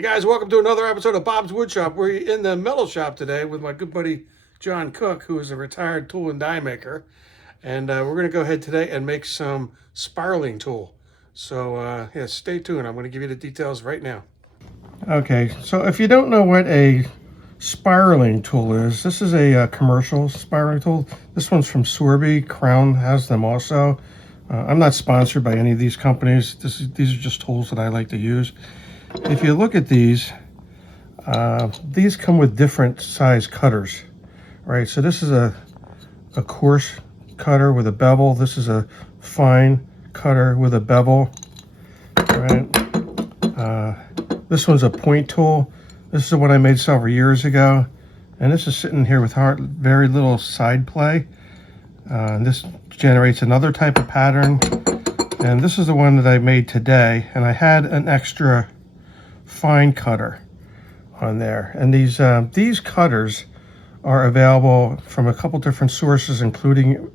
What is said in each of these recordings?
Hey guys, welcome to another episode of Bob's Woodshop. We're in the metal shop today with my good buddy John Cook, who is a retired tool and die maker. And we're going to go ahead today and make some spiraling tool. So yeah, stay tuned. I'm going to give you the details right now. Okay, so if you don't know what a spiraling tool is, this is a commercial spiraling tool. This one's from Sorby. Crown has them also. I'm not sponsored by any of these companies. These are just tools that I like to use. If you look at these come with different size cutters, right? So this is a coarse cutter with a bevel. This is a fine cutter with a bevel, right? This one's a point tool. This is the one I made several years ago, and this is sitting here with very little side play. And this generates another type of pattern, and this is the one that I made today, and I had an extra fine cutter on there. And these cutters are available from a couple different sources, including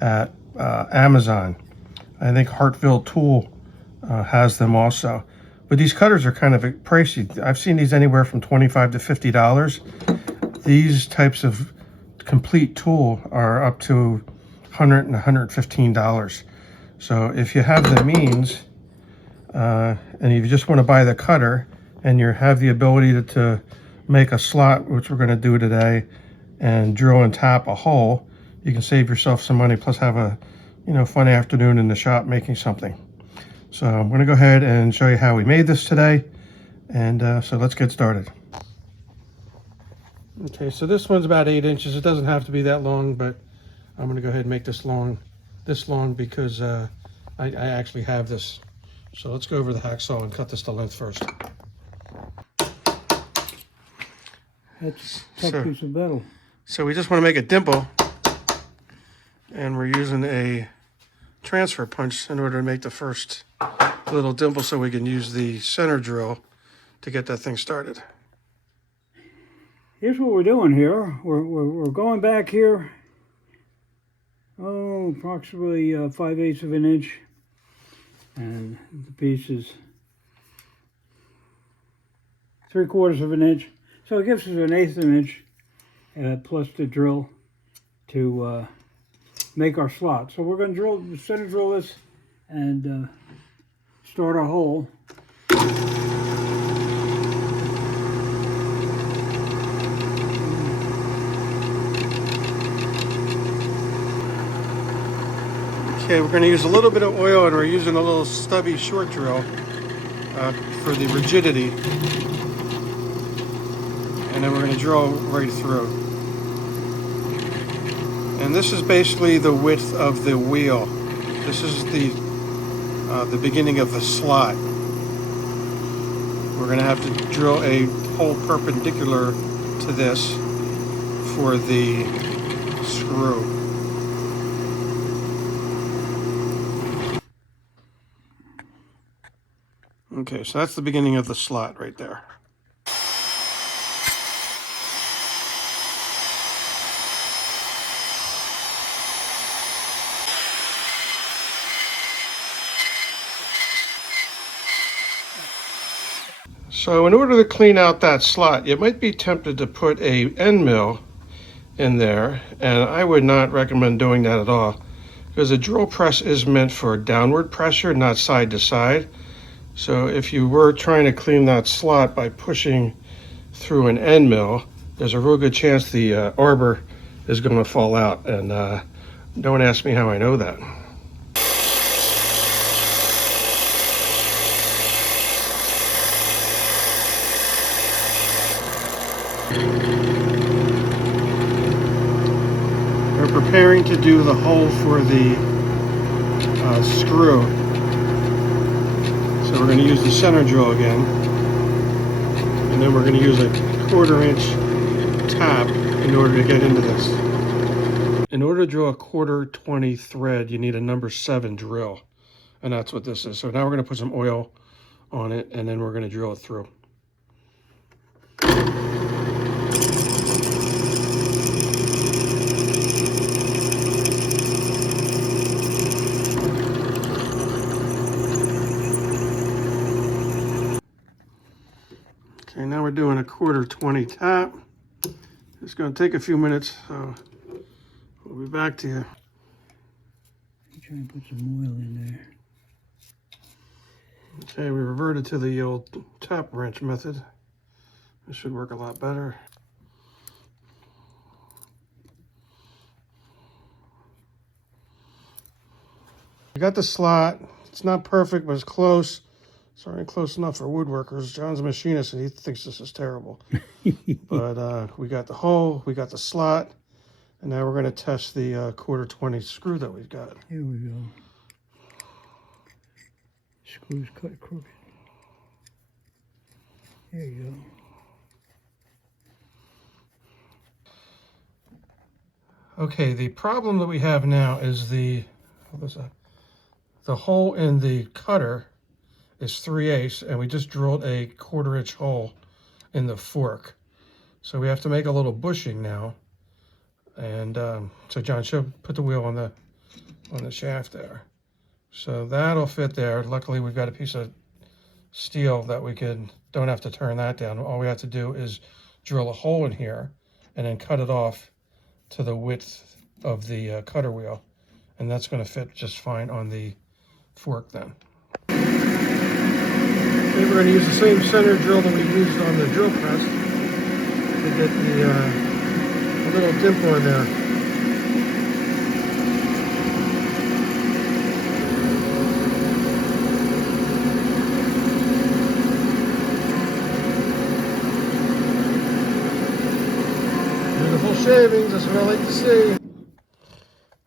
at Amazon. I think Hartville Tool has them also. But these cutters are kind of pricey. I've seen these anywhere from $25 to $50. These types of complete tool are up to $100 and $115. So if you have the means, and you just want to buy the cutter and you have the ability to make a slot, which we're going to do today, and drill and tap a hole, you can save yourself some money, plus have a fun afternoon in the shop making something. So I'm going to go ahead and show you how we made this today, and so let's get started. Okay, so this one's about 8 inches. It doesn't have to be that long, but I'm going to go ahead and make this long because I actually have this. So let's go over the hacksaw and cut this to length first. That's a tough piece of metal. So we just want to make a dimple, and we're using a transfer punch in order to make the first little dimple so we can use the center drill to get that thing started. Here's what we're doing here. We're going back here, approximately 5/8 of an inch. And the piece is 3/4 of an inch. So it gives us an 1/8 of an inch plus the drill to make our slot. So we're going to center drill this and start our hole. Okay, we're going to use a little bit of oil, and we're using a little stubby short drill for the rigidity. And then we're going to drill right through. And this is basically the width of the wheel. This is the beginning of the slot. We're going to have to drill a hole perpendicular to this for the screw. Okay, so that's the beginning of the slot right there. So in order to clean out that slot, you might be tempted to put a end mill in there, and I would not recommend doing that at all, because a drill press is meant for downward pressure, not side to side. So if you were trying to clean that slot by pushing through an end mill, there's a real good chance the arbor is going to fall out. And don't ask me how I know that. We're preparing to do the hole for the screw. So we're going to use the center drill again, and then we're going to use a 1/4 inch tap in order to get into this. In order to drill a 1/4 20 thread, you need a number 7 drill, and that's what this is. So now we're going to put some oil on it, and then we're going to drill it through. Okay, now we're doing a 1/4 tap. It's going to take a few minutes, so we'll be back to you. Try and put some oil in there. Okay, we reverted to the old tap wrench method. This should work a lot better. We got the slot. It's not perfect, but it's close. Sorry, close enough for woodworkers. John's a machinist, and he thinks this is terrible. But we got the hole, we got the slot, and now we're going to test the 1/4 screw that we've got. Here we go. Screws cut crooked. There you go. Okay, the problem that we have now is the hole in the cutter is 3/8, and we just drilled a 1/4 hole in the fork. So we have to make a little bushing now. And so John, put the wheel on the shaft there. So that'll fit there. Luckily, we've got a piece of steel that we don't have to turn that down. All we have to do is drill a hole in here and then cut it off to the width of the cutter wheel. And that's going to fit just fine on the fork then. Okay, we're going to use the same center drill that we used on the drill press to get the little dimple in there. Beautiful shavings, that's what I like to see.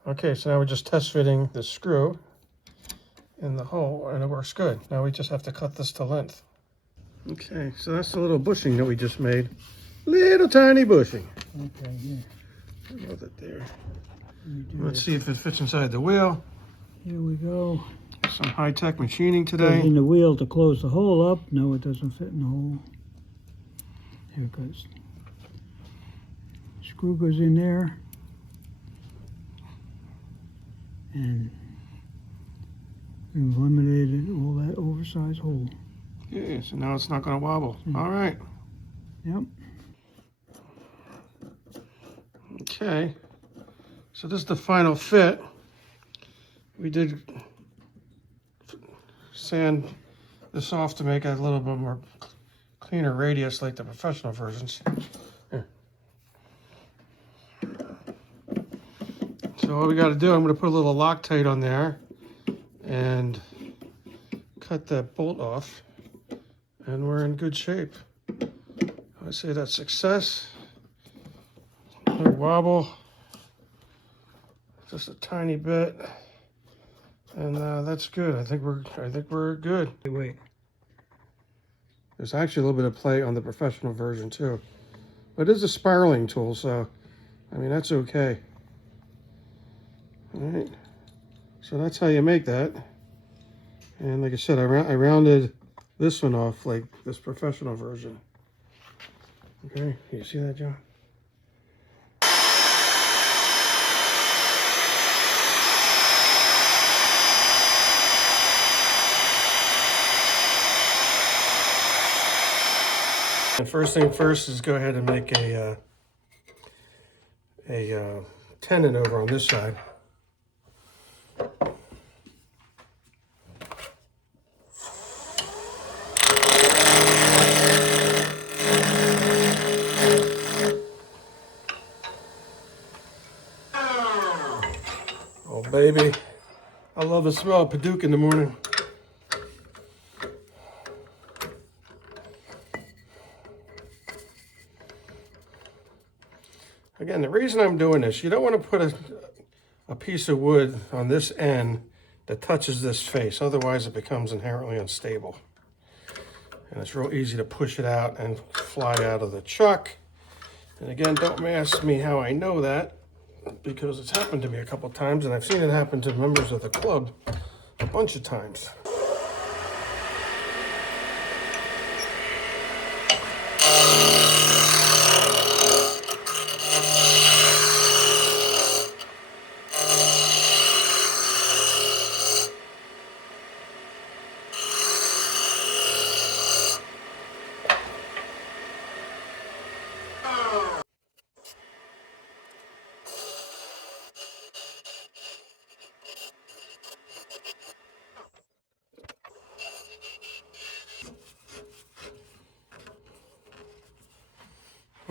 Okay, so now we're just test fitting the screw in the hole, and it works good. Now we just have to cut this to length. Okay, so that's the little bushing that we just made. Little tiny bushing. Okay, here. Love it there. Let's see if it fits inside the wheel. Here we go. Some high-tech machining today. Goes in the wheel to close the hole up. No, it doesn't fit in the hole. Here it goes. Screw goes in there. And we've eliminated all that oversized hole. Yeah, so now it's not going to wobble. All right. Yep. Okay. So this is the final fit. We did sand this off to make it a little bit more cleaner radius like the professional versions. Here. So all we got to do, I'm going to put a little Loctite on there and cut that bolt off, and we're in good shape. I say that's success. No wobble, just a tiny bit, and that's good. I think we're good. Wait. There's actually a little bit of play on the professional version too, but it is a spiraling tool, so I mean that's okay. All right, so that's how you make that. And like I said, I rounded this one off like this professional version. Okay, you see that, John? And first thing first is go ahead and make a tenon over on this side. Oh baby, I love the smell of Paducah in the morning. Again, the reason I'm doing this, you don't want to put a piece of wood on this end that touches this face, otherwise it becomes inherently unstable. And it's real easy to push it out and fly out of the chuck. And again, don't ask me how I know that, because it's happened to me a couple times, and I've seen it happen to members of the club a bunch of times.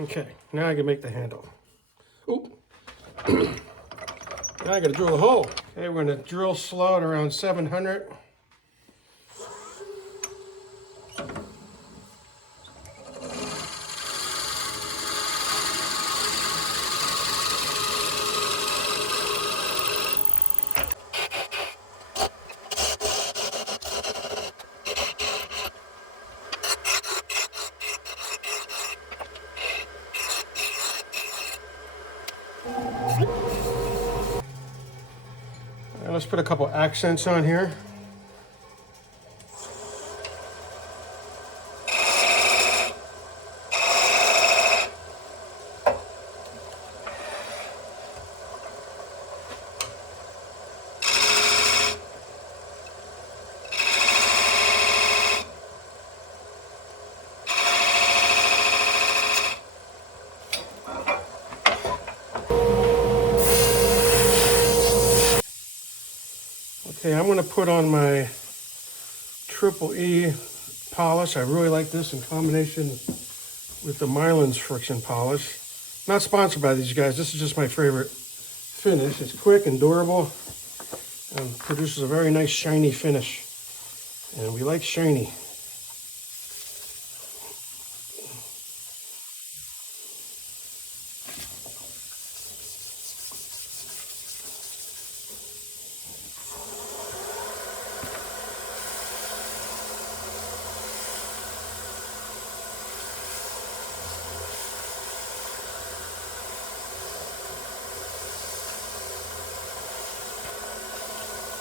Okay, now I can make the handle. Oop. Now I gotta drill a hole. Okay, we're gonna drill slow at around 700. Let's put a couple accents on here. Okay, I'm gonna put on my Triple E polish. I really like this in combination with the Mylan's friction polish. Not sponsored by these guys. This is just my favorite finish. It's quick and durable and produces a very nice shiny finish. And we like shiny.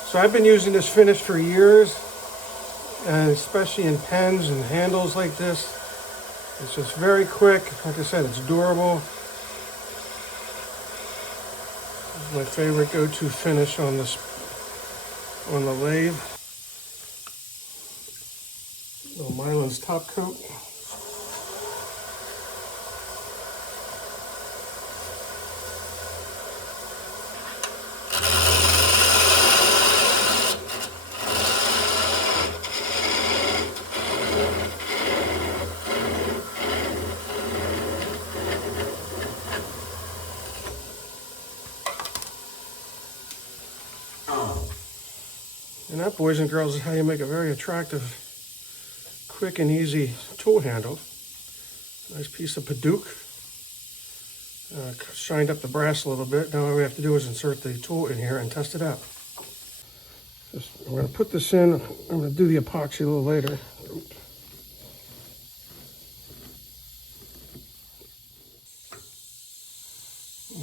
So I've been using this finish for years, and especially in pens and handles like this. It's just very quick. Like I said, it's durable. This is my favorite go-to finish on this, on the lathe. Little Mylan's top coat. And that, boys and girls, is how you make a very attractive, quick and easy tool handle. Nice piece of Paduke. Shined up the brass a little bit. Now all we have to do is insert the tool in here and test it out. I'm going to put this in. I'm going to do the epoxy a little later.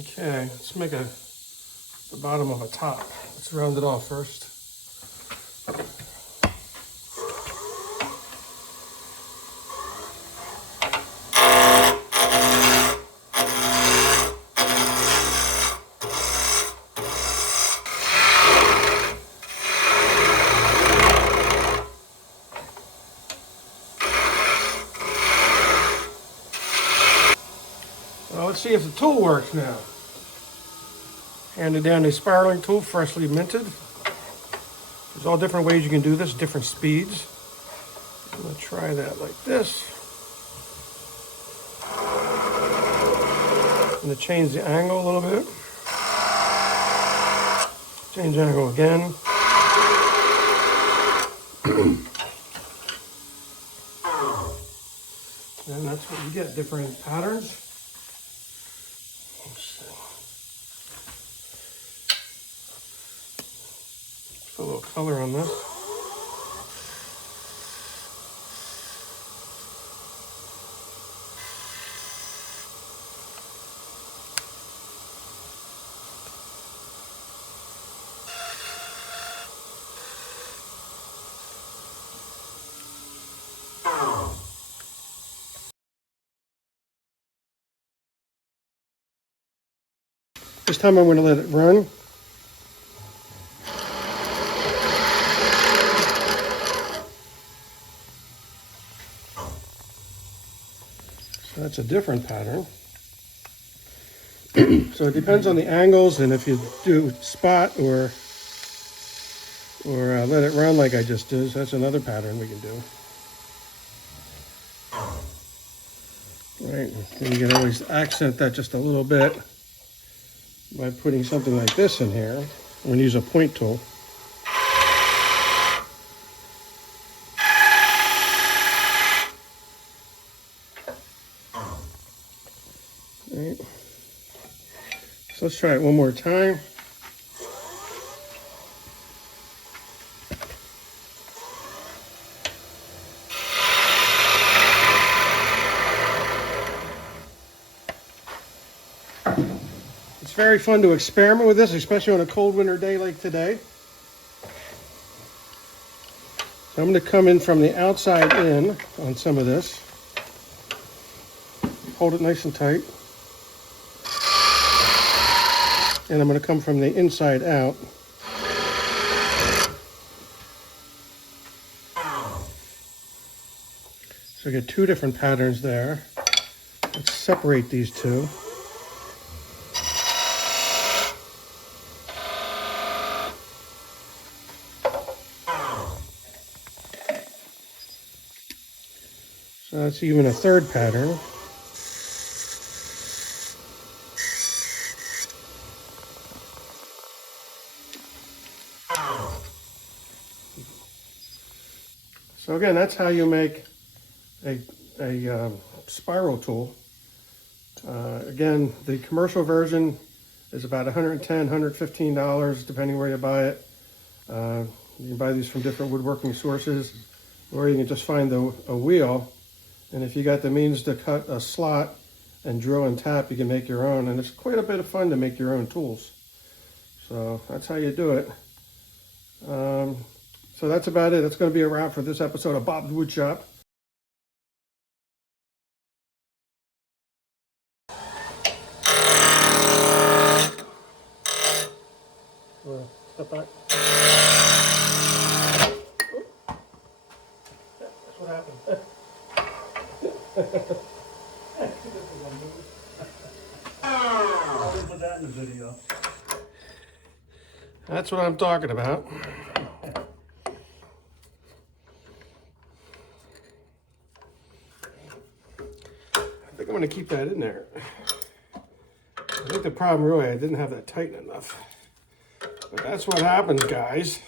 Okay, let's make the bottom of a top. Let's round it off first. Well, let's see if the tool works now. Handed down a spiraling tool, freshly minted. There's all different ways you can do this, different speeds. I'm going to try that like this. I'm going to change the angle a little bit. Change the angle again. And that's what you get, different patterns. Put a little color on this. This time I'm going to let it run. So that's a different pattern. So it depends on the angles, and if you do spot or let it run like I just did, so that's another pattern we can do. Right, and you can always accent that just a little bit by putting something like this in here. I'm going to use a point tool. Right. So let's try it one more time. It's very fun to experiment with this, especially on a cold winter day like today. So I'm going to come in from the outside in on some of this. Hold it nice and tight. And I'm going to come from the inside out. So I get two different patterns there. Let's separate these two. So that's even a third pattern. So again, that's how you make a spiral tool. Again, the commercial version is about $110, $115, depending where you buy it. You can buy these from different woodworking sources, or you can just find a wheel. And if you got the means to cut a slot and drill and tap, you can make your own. And it's quite a bit of fun to make your own tools. So that's how you do it. So that's about it. That's going to be a wrap for this episode of Bob's Woodshop. Step back. That's what happened. I'll put that in the video. That's what I'm talking about. I think I'm going to keep that in there. I think the problem really, I didn't have that tight enough. But that's what happens, guys.